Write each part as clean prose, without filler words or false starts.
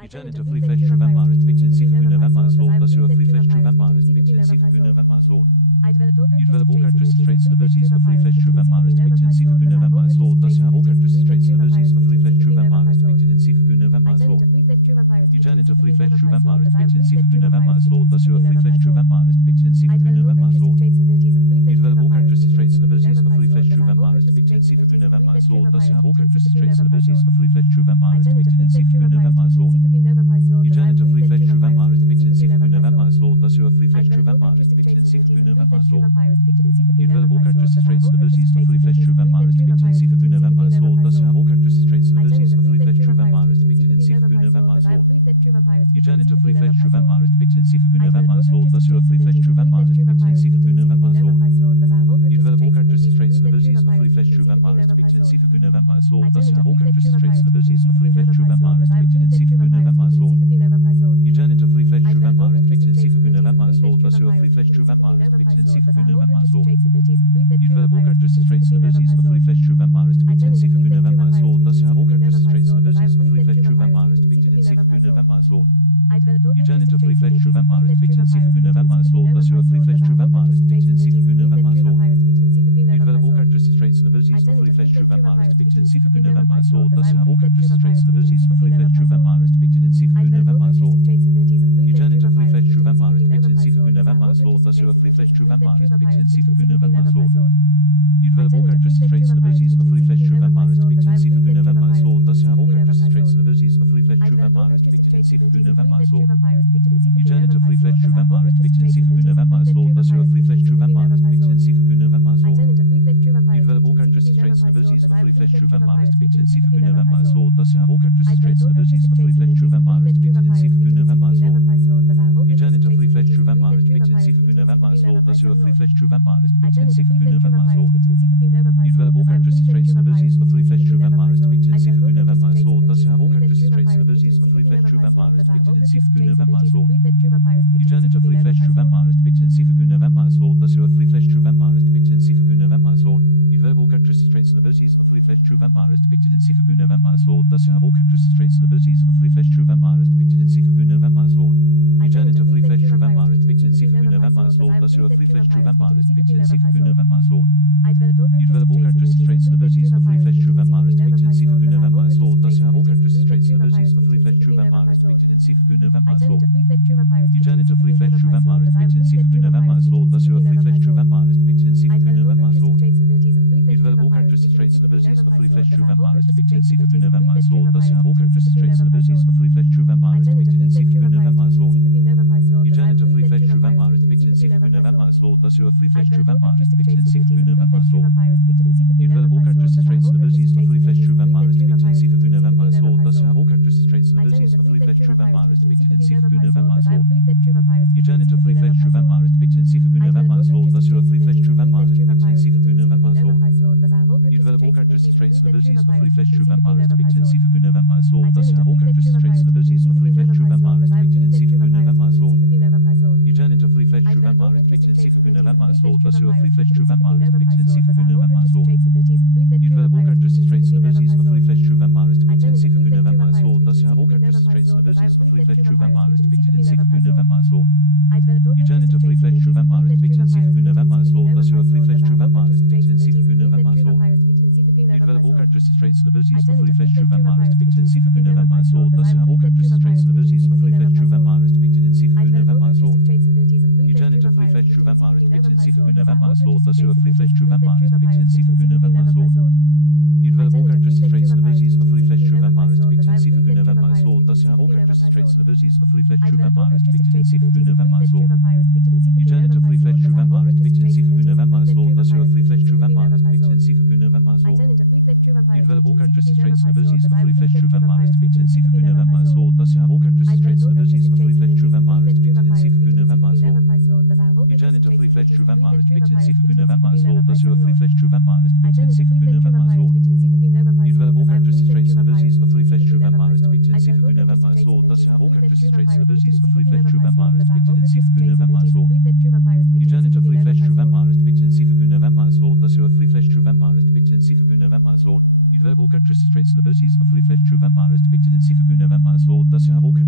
You turn into a fully-fledged true vampire as depicted in Seifuku no Vampiress Lord, thus you are a fully-fledged true vampire as depicted in Seifuku no Vampiress Lord. You develop all characteristics, traits, and abilities of a fully-fledged true vampire as depicted in Seifuku no Vampiress Lord, thus you have all characteristics, traits, and abilities of a fully-fledged true vampire as depicted in Seifuku no Vampiress Lord. You turn into a fully-fledged true vampire as depicted in Seifuku no Vampiress Lord, thus you are a fully-fledged true vampire as depicted in Seifuku no Vampiress Lord. You develop all characteristics, traits, and abilities of a fully-fledged true vampire as depicted in Seifuku no Vampiress Lord, thus you have all characteristics, traits, and abilities of a fully-fledged true vampire as depicted in Seifuku no Vampiress Lord. You turn into a fully-fledged true vampire as depicted in Seifuku no Vampiress Lord, thus you are a fully-fledged true vampire as depicted in Seifuku no Vampiress Lord. You develop all characteristics, traits, and abilities of a fully-fledged true vampire as depicted in Seifuku no Vampiress Lord, thus you have all characteristics, traits, and abilities of a fully-fledged true vampire as depicted in Seifuku no Vampiress Lord. You turn into a fully-fledged true vampire as depicted in Seifuku no Vampiress Lord, thus you are a fully-fledged true vampire as depicted in Seifuku no Vampiress Lord. You develop all characteristics, traits, and abilities of a fully-fledged true vampire as depicted in Seifuku no Vampiress Lord, thus you have all characteristics, traits, and abilities of a fully-fledged true vampire as depicted in Seifuku no Vampiress Lord. You turn into a fully-fledged true vampire as depicted in Seifuku no Vampiress Lord, thus you are a fully-fledged true vampire as depicted in Seifuku no Vampiress Lord. You develop all characteristics, traits, and abilities of a fully-fledged true vampire as depicted in Seifuku no Vampiress Lord, thus you have all characteristics, traits, and abilities of a fully-fledged true vampire as depicted in Seifuku no Vampiress Lord. You turn into a fully-fledged true vampire as depicted in Seifuku no Vampiress Lord, thus you are a fully-fledged true vampire as depicted in Seifuku no Vampiress Lord. You develop all characteristics, traits, and abilities of a fully-fledged true vampire as depicted in Seifuku no Vampiress Lord, thus you have all characteristics, traits, and abilities of a fully-fledged true vampire as depicted in Seifuku no Vampiress Lord. You turn into a fully-fledged true vampire as depicted in Seifuku no Vampiress Lord, thus you are a fully-fledged true vampire as depicted in Seifuku no Vampiress Lord. You develop all characteristics, traits, and abilities of a fully-fledged true vampire as depicted in Seifuku no Vampiress Lord, thus you have all characteristics, traits, and abilities of a fully-fledged true vampire as depicted in Seifuku no Vampiress Lord. You turn into a fully-fledged true vampire as depicted in Seifuku no Vampiress Lord, thus you are a fully-fledged true vampire as depicted in Seifuku no Vampiress Lord. You develop all characteristics, traits, and abilities of a fully-fledged true vampire as depicted in Seifuku no Vampiress Lord, thus you have all characteristics, traits, and abilities of a fully-fledged true vampire as depicted in Seifuku no Vampiress Lord. You turn into a fully-fledged true vampire as depicted in Seifuku no Vampiress Lord, thus you are a fully-fledged true vampire as depicted in Seifuku no Vampiress Lord. You develop all characteristics, traits, and abilities of a fully-fledged true vampire as depicted in Seifuku no Vampiress Lord, thus you have all characteristics, traits, and abilities of a fully-fledged true vampire as depicted in Seifuku no Vampiress Lord. You turn into a fully-fledged true vampire as depicted in Seifuku no Vampiress Lord, thus you are a fully-fledged true vampire as depicted in Seifuku no Vampiress Lord. You develop all characteristics, traits, and abilities of a fully-fledged true vampire as depicted in Seifuku no Vampiress Lord, thus you have all characteristics, traits, and abilities of a fully-fledged true vampire as depicted in Seifuku no Vampiress Lord. You turn into a fully-fledged true vampire as depicted in Seifuku no Vampiress Lord, thus you are a fully-fledged true vampire as depicted in Seifuku no Vampiress Lord. You develop all characteristics, traits, and abilities of a fully-fledged true vampire as depicted in Seifuku no Vampiress Lord, thus you have all characteristics, traits, and abilities of a fully-fledged true vampire as depicted in Seifuku no Vampiress Lord. You turn into a fully-fledged true vampire as depicted in Seifuku no Vampiress Lord, thus you are a fully-fledged true vampire as depicted in Seifuku no Vampiress Lord. You develop all characteristics, traits, and abilities of a fully-fledged true vampire as depicted in Seifuku no Vampiress Lord, thus you have all characteristics, traits, and abilities of a fully-fledged true vampire as depicted in Seifuku no Vampiress Lord. You turn into a fully-fledged true vampire as depicted in Seifuku no Vampiress Lord, thus you are a fully-fledged true vampire as depicted in Seifuku no Vampiress Lord. You develop all characteristics, traits, and abilities of a fully-fledged true vampire as depicted in Seifuku no Vampiress Lord, thus you have all characteristics, traits, and abilities of a fully-fledged true vampire as depicted in Seifuku no Vampiress Lord. You turn into a fully-fledged true vampire as depicted in Seifuku no Vampiress Lord, thus you are a fully-fledged true vampire as depicted in Seifuku no Vampiress Lord. You develop all characteristics, traits, and abilities of a fully-fledged true vampire as depicted in Seifuku no Vampiress Lord, thus you have all characteristics, traits, and abilities of a fully-fledged true vampire as depicted in Seifuku no Vampiress Lord. You turn into a fully-fledged true vampire as depicted in Seifuku no Vampiress Lord, thus you are a fully-fledged true vampire as depicted in Seifuku no Vampiress Lord. You develop all characteristics, traits, and abilities of a fully-fledged true vampire as depicted in Seifuku no Vampiress Lord, thus you have all characteristics, traits, and abilities of a fully-fledged true vampire as depicted in Seifuku no Vampiress Lord. You turn into a fully-fledged true vampire as depicted in Seifuku no Vampiress Lord, thus you are a fully-fledged true vampire as depicted in Seifuku no Vampiress Lord. You develop all characteristics, traits, and abilities of a fully-fledged true vampire as depicted in Seifuku no Vampiress Lord, thus you have all characteristics, traits, and abilities of a fully-fledged true vampire as depicted in Seifuku no Vampiress Lord. You turn into a fully-fledged true vampire as depicted in Seifuku no Vampiress Lord, thus you are a fully-fledged true vampire as depicted in Seifuku no Vampiress Lord. You develop all characteristics, traits, and abilities of a fully-fledged true vampire as depicted in Seifuku no Vampiress Lord, thus you have all characteristics, traits, and abilities of a fully-fledged true vampire as depicted in Seifuku no Vampiress Lord. You turn into a fully-fledged true vampire as depicted in Seifuku no Vampiress Lord, thus you are a fully-fledged true vampire as depicted in Seifuku no Vampiress Lord. You develop all characteristics, traits, and abilities of a fully-fledged true vampire as depicted in Seifuku no Vampiress Lord, thus you have all characteristics, traits, and abilities of a fully-fledged true vampire as depicted in Seifuku no Vampiress Lord. You turn into a fully-fledged true vampire as depicted in Seifuku no Vampiress Lord, thus you are a fully-fledged true vampire as depicted in Seifuku no Vampiress Lord. You develop all characteristics, traits, and abilities of a fully-fledged true vampire as depicted in Seifuku no Vampiress Lord, thus you have all characteristics, traits, and abilities of a fully-fledged true vampire as depicted in Seifuku no Vampiress Lord. You turn into a fully-fledged true vampire as depicted in Seifuku no Vampiress Lord, thus you are a fully-fledged true vampire as depicted in Seifuku no Vampiress Lord. You develop all characteristics, traits, and abilities of a fully-fledged true vampire as depicted in Seifuku no Vampiress Lord, thus you have all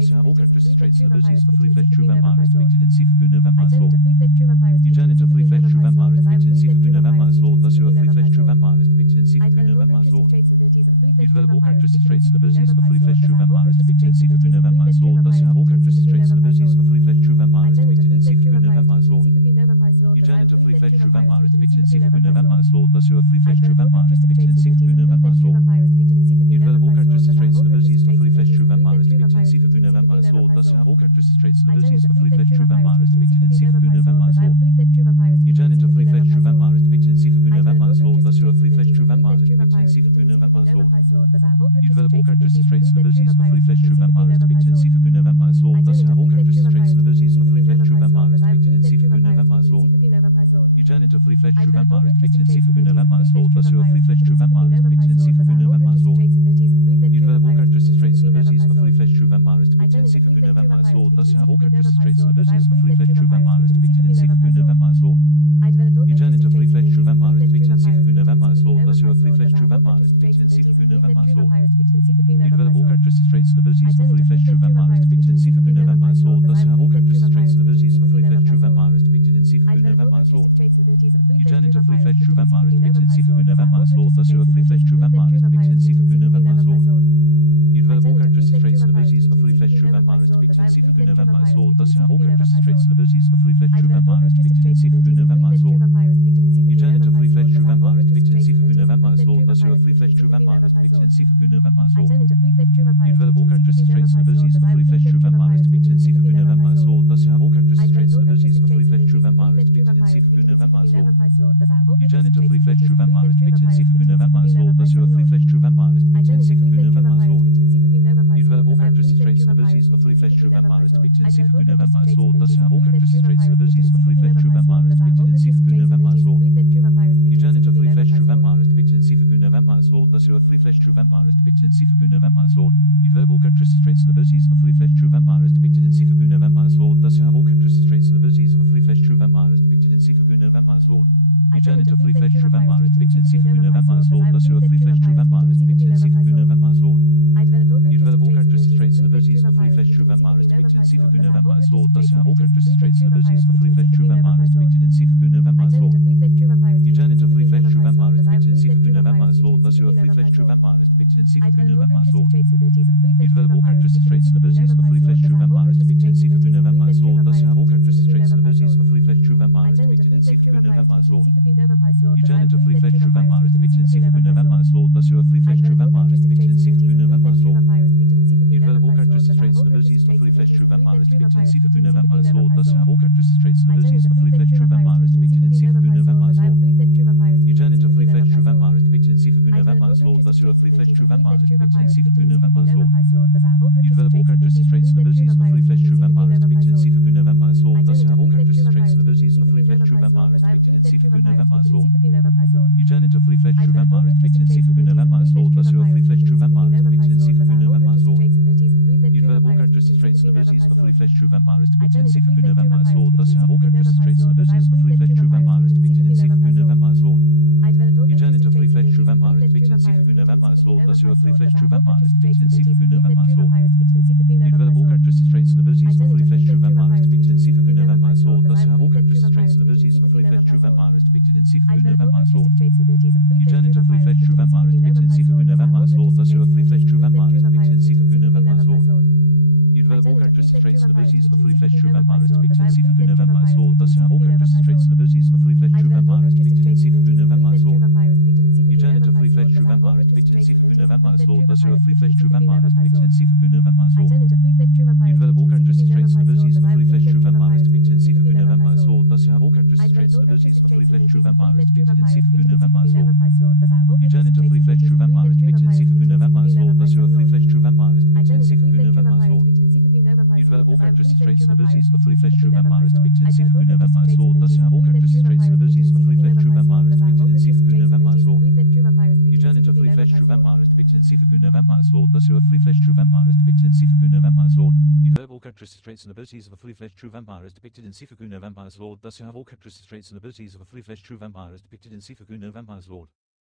thus you have all characteristics, traits, and abilities of a fully fledged true vampire as depicted in Seifuku no Vampire's Lord. You turn into a fully fledged true vampire as depicted in Seifuku no Vampire's Lord, thus you are a fully fledged true vampire as depicted in Seifuku no Vampire's Lord. You develop all characteristics, traits, and abilities of a fully fledged true vampire as depicted in Seifuku no Vampire's Lord, thus you have all characteristics, traits, and abilities of a fully fledged true vampire as depicted in Seifuku no Vampire's Lord. You turn into a fully fledged true vampire as depicted in Seifuku no Vampire's Lord, thus you are a fully fledged true vampire as depicted in Seifuku no Vampire's Lord. You develop all characteristics, traits, and abilities of a fully fledged true vampire as depicted in Seifuku no Vampire's Lord, thus you have all characteristics, traits, and abilities of a fully fledged true vampire as depicted in Seifuku no Vampire's Lord. You turn into a fully fledged true vampire as depicted in Seifuku no Vampire's Lord, thus you are a fully fledged true vampire as depicted in Seifuku no Vampire's Lord. You develop all characteristics, traits, and abilities of a fully fledged true vampire as depicted in Seifuku no Vampire's Lord, thus you have all characteristics, traits, and abilities of a fully fledged true vampire as depicted in Seifuku no Vampire's Lord. You turn into a fully fledged true vampire as depicted in Seifuku no Vampire's Lord, thus you are a fully fledged true vampire as depicted in Seifuku no Vampire's Lord. You develop all characteristics, traits, and abilities of a fully fledged true vampire as depicted in Seifuku no Vampire's Lord, thus you have all characteristics, traits, and abilities of a fully fledged true vampire as depicted in Seifuku no Vampire's Lord. You turn into a fully fledged true vampire as depicted in Seifuku no Vampire's Lord, thus you are a fully fledged true vampire as depicted in Seifuku no Vampire's Lord. You develop all characteristics, traits, and abilities of a fully fledged true vampire as depicted in Seifuku no Vampire's Lord, thus you have all characteristics, traits, and abilities of a fully fledged true vampire as depicted in Seifuku no Vampire's Lord. You turn into a fully fledged true vampire as depicted in Seifuku no Vampire's Lord, thus you are a fully fledged true vampire as depicted in Seifuku no Vampire's Lord. You develop all characteristics, traits, and abilities of a fully fledged true vampire as depicted in Seifuku no Vampire's Lord, thus you have all characteristics, traits, and abilities of a fully fledged true vampire as depicted in Seifuku no Vampire's Lord. You turn into a fully fledged true vampire as depicted in Seifuku no Vampire's Lord, thus you are a fully fledged true vampire as depicted in Seifuku no Vampire's Lord. You develop all characteristics, traits, and abilities of a fully fledged true vampire as depicted in Seifuku no Vampire's Lord, thus you have all characteristics, traits, and abilities of a fully fledged true vampire as depicted in Seifuku no Vampire's Lord. You turn into a fully fledged true vampire as depicted in Seifuku no Vampire's Lord, thus you are a fully fledged true vampire as depicted in Seifuku no Vampire's Lord. You develop all characteristics, traits, and abilities of a fully fledged true vampire as depicted in Seifuku no Vampire's Lord, thus you have all characteristics, traits, and abilities of a fully fledged true vampire as depicted in Seifuku no Vampire's Lord. You turn into a fully fledged true vampire as depicted in Seifuku no Vampire's Lord, thus you are a fully fledged true vampire as depicted in Seifuku no Vampire's Lord. You develop all characteristics, traits, and abilities of a fully fledged true vampire as depicted in Seifuku no Vampire's Lord, thus you have all characteristics, traits, and abilities of a fully fledged true vampire as depicted in Seifuku no Vampire's Lord. You turn into a fully fledged true vampire as depicted in Seifuku no Vampire's Lord, thus you are a fully fledged true vampire as depicted in Seifuku no Vampire's Lord. You develop all characteristics, traits, and abilities of a fully fledged true vampire as depicted in Seifuku no Vampire's Lord, thus you have all characteristics, traits, and abilities of a fully fledged true vampire as depicted in Seifuku no Vampire's Lord. You turn into a fully fledged true vampire as depicted in Seifuku no Vampire's Lord, thus you are a fully fledged true vampire as depicted in Seifuku no Vampire's Lord. You develop all characteristics, traits, and abilities of a fully fledged true vampire as depicted in Seifuku no Vampire's Lord, thus you have all characteristics, traits, and abilities of a fully fledged true vampire as depicted in Seifuku no Vampire's Lord. You turn into a fully fledged true vampire as depicted in Seifuku no Vampire's Lord, thus you are a fully fledged true vampire as depicted in Seifuku no Vampire's Lord. You develop all characteristics, traits, and abilities of a fully fledged true vampire as depicted in Seifuku no Vampire's Lord, thus you have all characteristics, traits, and abilities of a fully fledged true vampire as depicted in Seifuku no Vampire's Lord. You turn into a fully fledged true vampire as depicted in Seifuku no Vampire's Lord, thus you are a fully fledged true vampire as depicted in Seifuku no Vampire's Lord. You develop all characteristics, traits, and abilities of a fully fledged true vampire as depicted in Seifuku no Vampire's Lord, thus you have all characteristics, traits, and abilities of a fully fledged true vampire as depicted in Seifuku no Vampire's Lord. You turn into a fully fledged true vampire as depicted in Seifuku no Vampire's Lord, thus you are a fully fledged true vampire as depicted in Seifuku no Vampire's Lord. You develop all characteristics, traits, and abilities of a fully fledged true vampire as depicted in Seifuku no Vampire's Lord, thus you have all characteristics, traits, and abilities of a fully fledged true vampire as depicted in Seifuku no Vampire's Lord. You turn into a fully fledged true vampire as depicted in Seifuku no Vampire's Lord, thus you are a fully fledged true vampire as depicted in Seifuku no Vampire's Lord. You develop all characteristics, traits, and abilities of a fully fledged true vampire as depicted in Seifuku no Vampire's Lord, thus you have all characteristics, traits, and abilities of a fully fledged true vampire as depicted in Seifuku no Vampire's Lord. You turn into a fully fledged true vampire as depicted in Seifuku no Vampire's Lord, thus you are a fully fledged true vampire as depicted in Seifuku no Vampire's Lord. You develop all characteristics, traits, and abilities of a fully fledged true vampire as depicted in Seifuku no Vampire's Lord, thus you have all characteristics, traits, and abilities of a fully fledged true vampire as depicted in Seifuku no Vampire's Lord. You turn into a fully fledged true vampire as depicted in Seifuku no Vampire's Lord, thus you are a fully fledged true vampire as depicted in Seifuku no Vampire's Lord. You develop all characteristics, traits, and abilities of a fully fledged true vampire as depicted in Seifuku no Vampire's Lord, thus you have all characteristics, traits, and abilities of a fully fledged true vampire as depicted in Seifuku no Vampire's Lord. You turn into a fully fledged true vampire as depicted in Seifuku no Vampire's Lord, thus you are a fully fledged true vampire as depicted in Seifuku no Vampire's Lord. You develop all characteristics, traits, and abilities of a fully fledged true vampire as depicted in Seifuku no Vampire's Lord, thus you have all characteristics, traits, and abilities of a fully fledged true vampire as depicted in Seifuku no Vampire's Lord. You turn into a fully fledged true vampire as depicted in Seifuku no Vampire's Lord, thus you are a fully fledged true vampire as depicted in Seifuku no Vampire's Lord. You develop all characteristics, traits, and abilities of a fully fledged true vampire as depicted in Seifuku no Vampire's Lord, thus you have all characteristics, traits, and abilities of a fully fledged true vampire as depicted in Seifuku no Vampire's Lord.